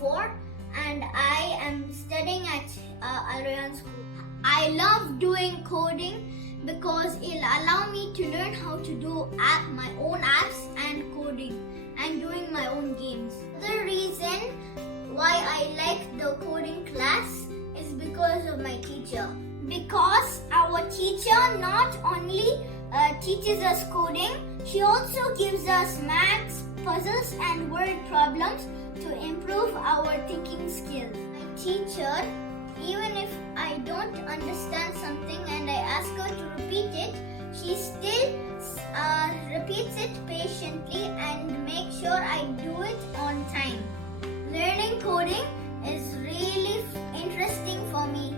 4 and I am studying at Viaan school. I love doing coding because it'll allow me to learn how to do my own apps and coding and doing my own games. The reason why I like the coding class is because of my teacher. Because our teacher not only teaches us coding, she also gives us maths, puzzles and word problems to improve our thinking skills. My teacher, even if I don't understand something and I ask her to repeat it, she still repeats it patiently and makes sure I do it on time. Learning coding is really interesting for me.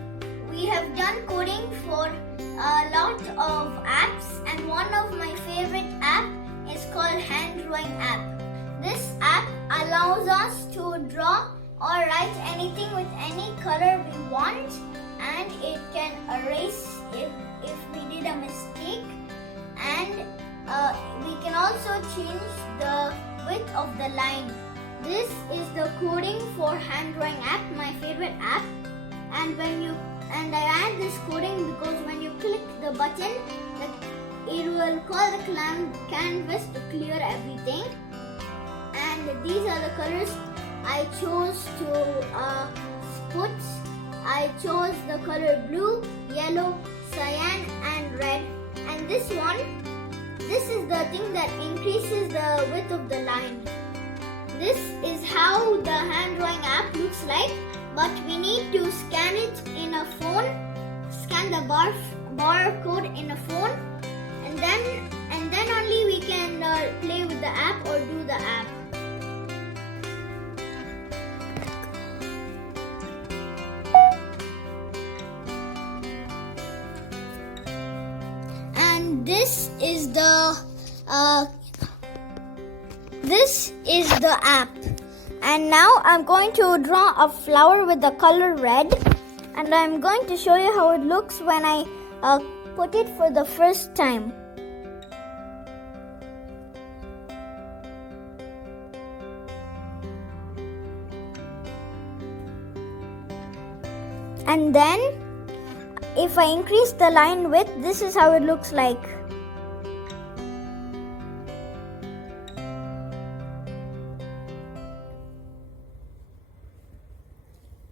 We have done coding for a lot of apps, and one of my favorite app is called hand drawing app. This app allows us to draw or write anything with any color we want, and it can erase if we did a mistake, and we can also change the width of the line. This is the coding for hand drawing app, my favorite app, and I add this coding because when you click the button, it will call the canvas to clear everything. And these are the colors I chose to put. I chose the color blue, yellow, cyan and red. And this is the thing that increases the width of the line. This is how the hand drawing app looks like, but we need to scan it in a phone, scan the barcode in a phone, and then only we can play with the app or do the app. And this is the app. And now I'm going to draw a flower with the color red, and I'm going to show you how it looks when I put it for the first time. And then if I increase the line width, this is how it looks like.